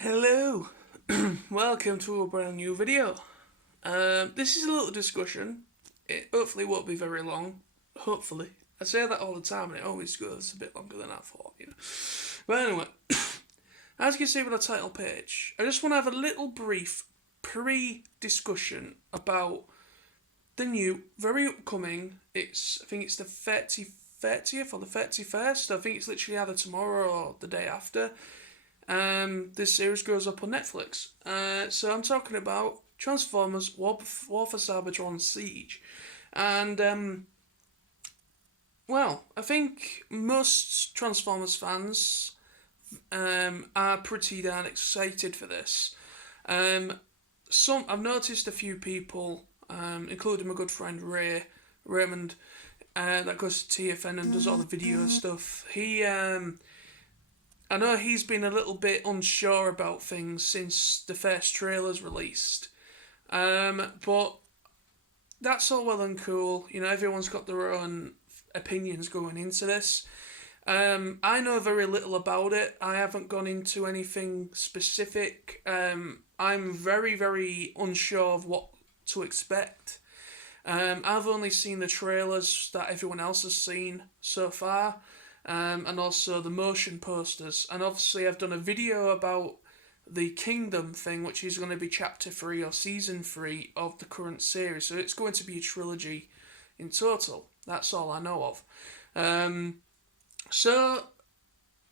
Hello, welcome to a brand new video. This is a little discussion. It hopefully won't be very long. Hopefully. I say that all the time and it always goes a bit longer than I thought. But anyway, as you can see with the title page, I just want to have a little brief pre-discussion about the new, very upcoming, I think it's the 30th or the 31st. I think it's literally either tomorrow or the day after. This series goes up on Netflix. So I'm talking about Transformers War for Cybertron Seige. And, well, I think most Transformers fans are pretty darn excited for this. I've noticed a few people, including my good friend Raymond, that goes to TFN and does all the video stuff. I know he's been a little bit unsure about things since the first trailer's released. But that's all well and cool. Everyone's got their own opinions going into this. I know very little about it. I haven't gone into anything specific. I'm very, very unsure of what to expect. I've only seen the trailers that everyone else has seen so far. And also the motion posters. And obviously I've done a video about the Kingdom thing, which is going to be chapter 3 or season 3 of the current series. So it's going to be a trilogy in total. That's all I know of. So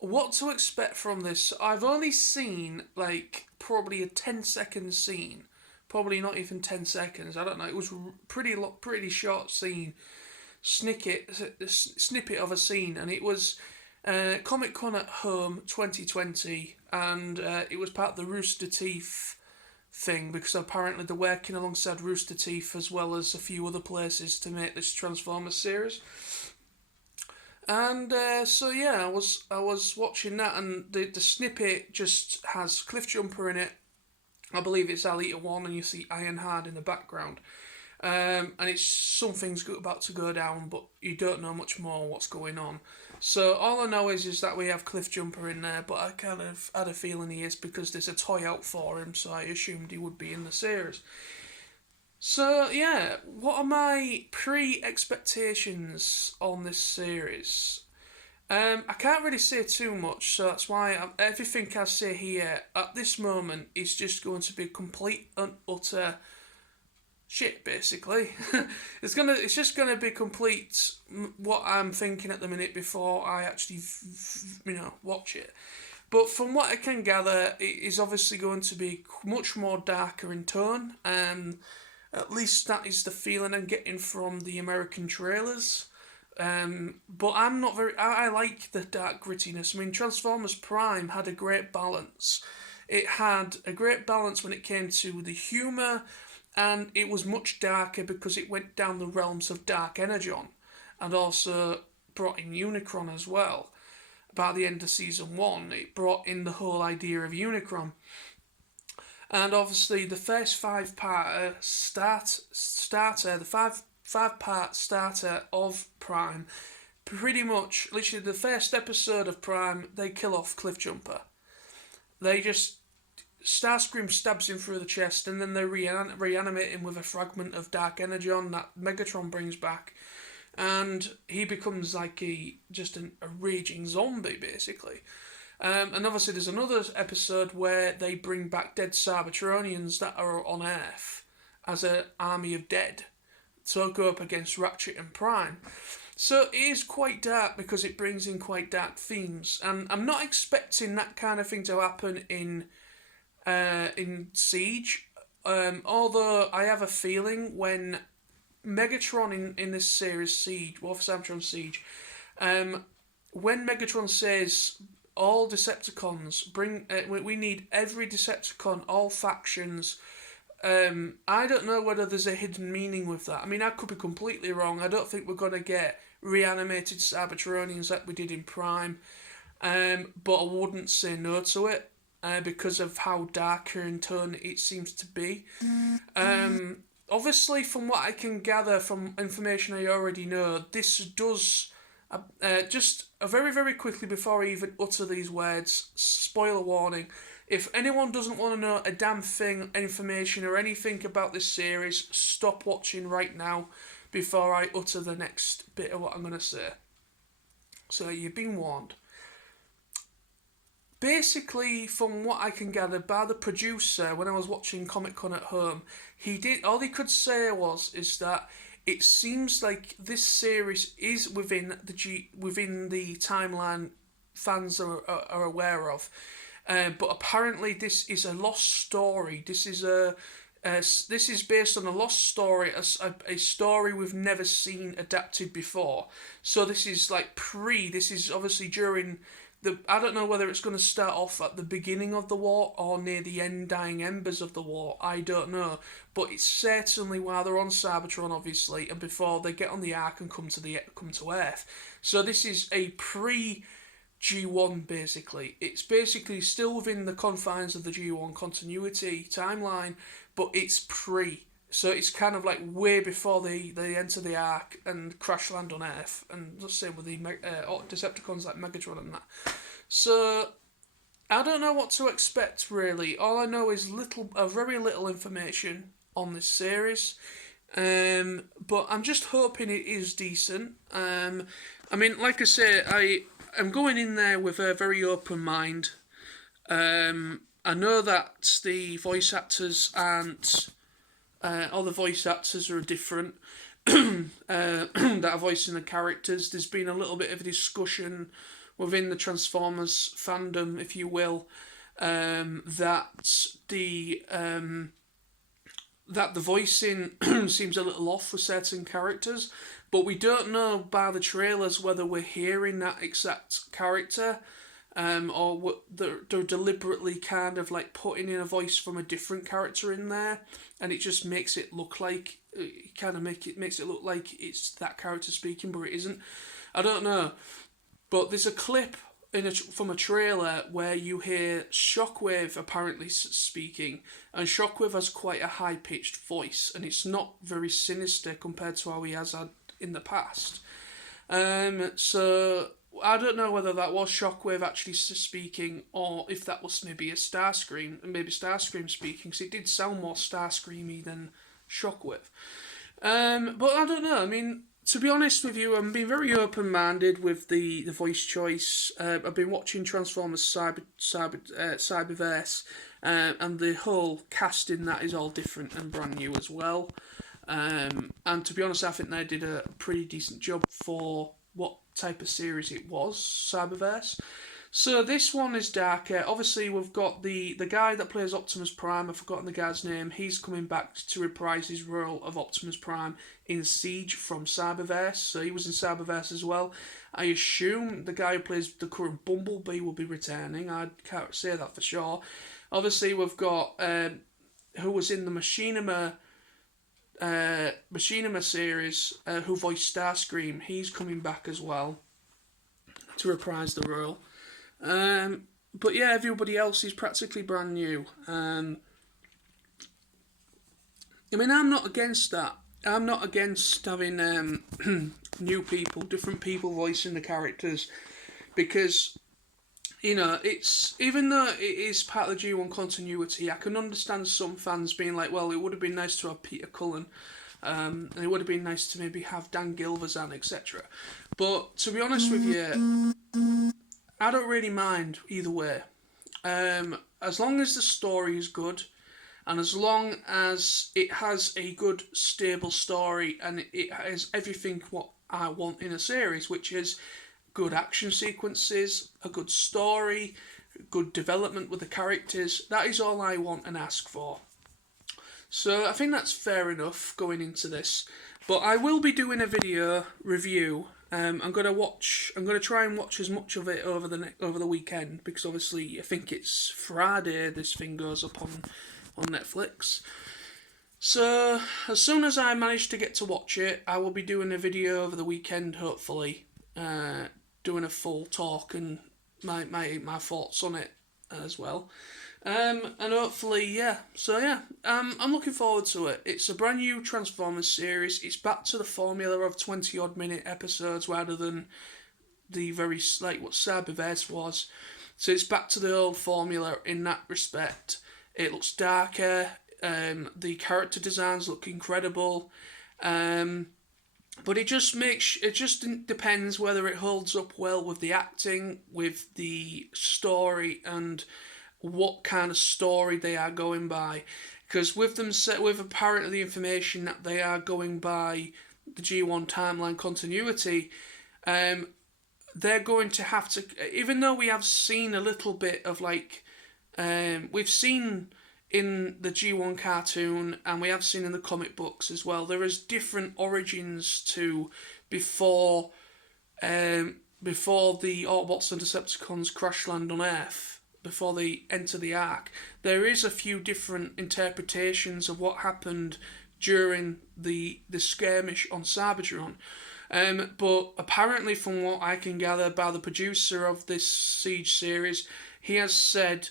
what to expect from this? I've only seen probably a 10-second scene. Probably not even 10 seconds. I don't know. It was pretty short scene. Snippet of a scene, and it was Comic Con at Home 2020, and it was part of the Rooster Teeth thing, because apparently they're working alongside Rooster Teeth as well as a few other places to make this Transformers series. And so yeah, I was watching that, and the snippet just has Cliffjumper in it. I believe it's Alita 1, and you see Ironheart in the background. And it's something's about to go down, but you don't know much more what's going on. So all I know is that we have Cliffjumper in there, but I kind of had a feeling he is because there's a toy out for him, so I assumed he would be in the series. So yeah, what are my pre-expectations on this series? I can't really say too much, so that's why everything I say here at this moment is just going to be complete and utter shit, basically. It's just gonna be complete what I'm thinking at the minute before I actually watch it. But from what I can gather, it is obviously going to be much more darker in tone. At least that is the feeling I'm getting from the American trailers. But I'm not very. I like the dark grittiness. I mean, Transformers Prime had a great balance. It had a great balance when it came to the humour, and it was much darker because it went down the realms of Dark Energon, and also brought in Unicron as well. By the end of season 1, it brought in the whole idea of Unicron. And obviously the first five-part starter, the five-part starter of Prime, pretty much, literally the first episode of Prime, they kill off Cliffjumper. They just Starscream stabs him through the chest, and then they reanimate him with a fragment of Dark Energon that Megatron brings back, and he becomes like a raging zombie, basically. And obviously there's another episode where they bring back dead Cybertronians that are on Earth as an army of dead to go up against Ratchet and Prime. So it is quite dark because it brings in quite dark themes, and I'm not expecting that kind of thing to happen in Siege, although I have a feeling when Megatron in this series Siege, War for Cybertron Siege, when Megatron says all Decepticons we need every Decepticon, all factions. I don't know whether there's a hidden meaning with that. I mean, I could be completely wrong. I don't think we're gonna get reanimated Cybertronians like we did in Prime, but I wouldn't say no to it. Because of how darker in tone it seems to be. Obviously, from what I can gather from information I already know, this does just very, very quickly before I even utter these words, spoiler warning, If anyone doesn't want to know a damn thing, information or anything about this series, stop watching right now before I utter the next bit of what I'm going to say. So you've been warned. Basically, from what I can gather by the producer, when I was watching Comic Con at home, all he could say is that it seems like this series is within the timeline fans are aware of, but apparently this is a lost story. This is based on a lost story, a story we've never seen adapted before. So this is like This is obviously during. I don't know whether it's going to start off at the beginning of the war or near the dying embers of the war. I don't know, but it's certainly while they're on Cybertron, obviously, and before they get on the Ark and come to Earth. So this is a pre-G1 basically. It's basically still within the confines of the G1 continuity timeline, but it's pre. So it's kind of like way before they enter the Ark and crash land on Earth, and the same with the Decepticons like Megatron and that. So I don't know what to expect really. All I know is very little information on this series, but I'm just hoping it is decent. I mean, like I say, I am going in there with a very open mind. I know that the voice actors aren't. All the voice actors are different that are voicing the characters. There's been a little bit of a discussion within the Transformers fandom, if you will, that the voicing seems a little off for certain characters, but we don't know by the trailers whether we're hearing that exact character. Or they're deliberately kind of like putting in a voice from a different character in there, and it just makes it look like makes it look like it's that character speaking, but it isn't. I don't know, but there's a clip from a trailer where you hear Shockwave apparently speaking, and Shockwave has quite a high pitched voice, and it's not very sinister compared to how he has had in the past. So I don't know whether that was Shockwave actually speaking, or if that was maybe Starscream speaking, because it did sound more Starscreamy than Shockwave. But I don't know. I mean, to be honest with you, I'm being very open-minded with the voice choice. I've been watching Transformers Cyberverse, and the whole cast in that is all different and brand new as well. And to be honest, I think they did a pretty decent job for what type of series it was, Cyberverse. So this one is darker. Obviously, we've got the guy that plays Optimus Prime. I've forgotten the guy's name. He's coming back to reprise his role of Optimus Prime in Seige from Cyberverse. So he was in Cyberverse as well. I assume the guy who plays the current Bumblebee will be returning. I can't say that for sure. Obviously, we've got who was in the Machinima series, who voiced Starscream. He's coming back as well to reprise the role. But yeah, everybody else is practically brand new. I mean, I'm not against that. I'm not against having new people, different people voicing the characters, because it's, even though it is part of the G1 continuity, I can understand some fans being like, well, it would have been nice to have Peter Cullen, and it would have been nice to maybe have Dan Gilvezan, etc. But to be honest with you, I don't really mind either way. As long as the story is good, and as long as it has a good, stable story, and it has everything what I want in a series, which is good action sequences, a good story, good development with the characters. That is all I want and ask for. So I think that's fair enough going into this. But I will be doing a video review. I'm gonna try and watch as much of it over the weekend, because obviously I think it's Friday this thing goes up on Netflix. So as soon as I manage to get to watch it, I will be doing a video over the weekend, hopefully, doing a full talk and my thoughts on it as well. And hopefully, yeah. So yeah, I'm looking forward to it. It's a brand new Transformers series. It's back to the formula of 20-odd minute episodes rather than the very, like, what Cyberverse was. So it's back to the old formula in that respect. It looks darker. The character designs look incredible. But it just depends whether it holds up well with the acting, with the story, and what kind of story they are going by. Because with apparently the information that they are going by the G1 timeline continuity, they're going to have to, even though we have seen a little bit of we've seen in the G1 cartoon and we have seen in the comic books as well, there is different origins to before the Autobots and Decepticons crash land on Earth, before they enter the Ark. There is a few different interpretations of what happened during the skirmish on Cybertron. But apparently, from what I can gather by the producer of this Siege series, he has said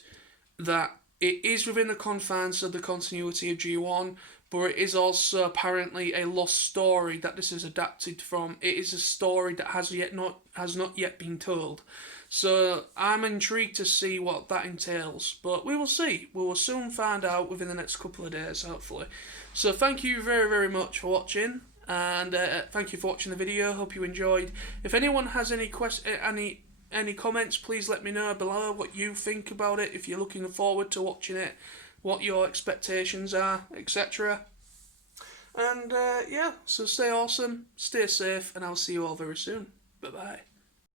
that it is within the confines of the continuity of G1, but it is also apparently a lost story that this is adapted from. It is a story that has not yet been told. So I'm intrigued to see what that entails, but we will see. We will soon find out within the next couple of days, hopefully. So thank you very, very much for watching, and thank you for watching the video. Hope you enjoyed. If anyone has any comments, please let me know below what you think about it, if you're looking forward to watching it, what your expectations are, etc. And yeah, so stay awesome, stay safe, and I'll see you all very soon. Bye bye.